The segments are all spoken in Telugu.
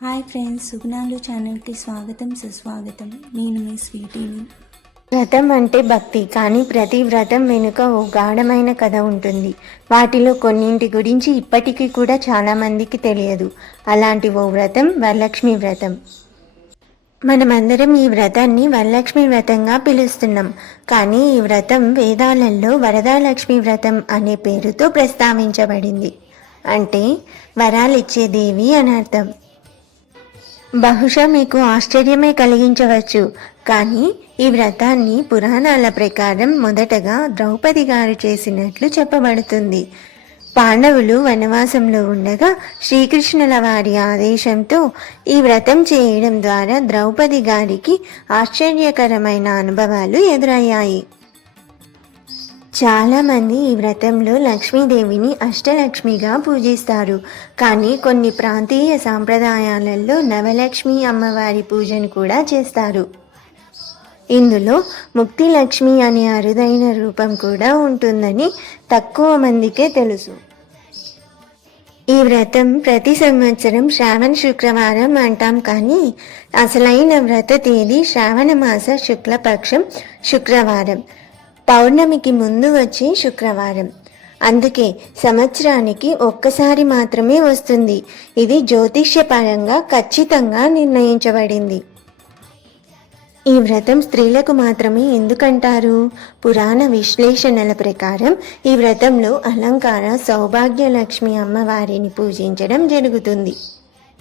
హాయ్ ఫ్రెండ్స్ సుగుణాలు ఛానల్కి స్వాగతం సుస్వాగతం. నేను మీ స్వీటీని వ్రతం అంటే భక్తి కానీ ప్రతి వ్రతం వెనుక ఓ గాఢమైన కథ ఉంటుంది. వాటిలో కొన్నింటి గురించి ఇప్పటికీ కూడా చాలా మందికి తెలియదు. అలాంటి ఓ వ్రతం వరలక్ష్మి వ్రతం. మనమందరం ఈ వ్రతాన్ని వరలక్ష్మి వ్రతంగా పిలుస్తున్నాం. కానీ ఈ వ్రతం వేదాలలో వరదాలక్ష్మి వ్రతం అనే పేరుతో ప్రస్తావించబడింది. అంటే వరాలిచ్చే దేవి అని అర్థం. బహుశా మీకు ఆశ్చర్యమే కలిగించవచ్చు. కానీ ఈ వ్రతాన్ని పురాణాల ప్రకారం మొదటగా ద్రౌపది గారు చేసినట్లు చెప్పబడుతుంది. పాండవులు వనవాసంలో ఉండగా శ్రీకృష్ణుల వారి ఆదేశంతో ఈ వ్రతం చేయడం ద్వారా ద్రౌపది గారికి ఆశ్చర్యకరమైన అనుభవాలు ఎదురయ్యాయి. చాలామంది ఈ వ్రతంలో లక్ష్మీదేవిని అష్టలక్ష్మిగా పూజిస్తారు. కానీ కొన్ని ప్రాంతీయ సాంప్రదాయాలలో నవలక్ష్మి అమ్మవారి పూజను కూడా చేస్తారు. ఇందులో ముక్తి లక్ష్మి అనే అరుదైన రూపం కూడా ఉంటుందని తక్కువ మందికే తెలుసు. ఈ వ్రతం ప్రతి సంవత్సరం శ్రావణ శుక్రవారం అంటాం కానీ అసలైన వ్రత తేదీ శ్రావణ మాస శుక్లపక్షం శుక్రవారం. పౌర్ణమికి ముందు వచ్చే శుక్రవారం. అందుకే సంవత్సరానికి ఒక్కసారి మాత్రమే వస్తుంది. ఇది జ్యోతిష్యపరంగా ఖచ్చితంగా నిర్ణయించబడింది. ఈ వ్రతం స్త్రీలకు మాత్రమే ఎందుకంటారు? పురాణ విశ్లేషణల ప్రకారం ఈ వ్రతంలో అలంకార సౌభాగ్య లక్ష్మి అమ్మవారిని పూజించడం జరుగుతుంది.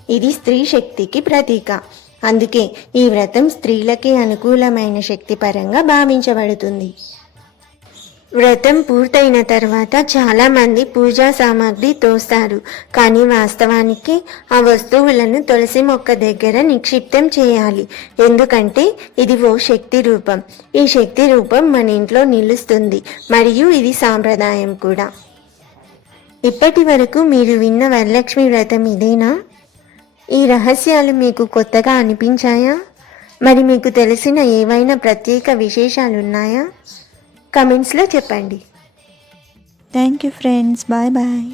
ఇది స్త్రీ శక్తికి ప్రతీక. అందుకే ఈ వ్రతం స్త్రీలకే అనుకూలమైన శక్తి పరంగా భావించబడుతుంది. వ్రతం పూర్తయిన తర్వాత చాలామంది పూజా సామాగ్రి తోస్తారు. కానీ వాస్తవానికి ఆ వస్తువులను తులసి మొక్క దగ్గర నిక్షిప్తం చేయాలి. ఎందుకంటే ఇది ఓ శక్తి రూపం. ఈ శక్తి రూపం మన ఇంట్లో నిలుస్తుంది. మరియు ఇది సాంప్రదాయం కూడా. ఇప్పటి వరకు మీరు విన్న వరలక్ష్మి వ్రతం ఇదేనా? ఈ రహస్యాలు మీకు కొత్తగా అనిపించాయా? మరి మీకు తెలిసిన ఏవైనా ప్రత్యేక విశేషాలు ఉన్నాయా కమెంట్స్లో చెప్పండి. Thank you friends bye bye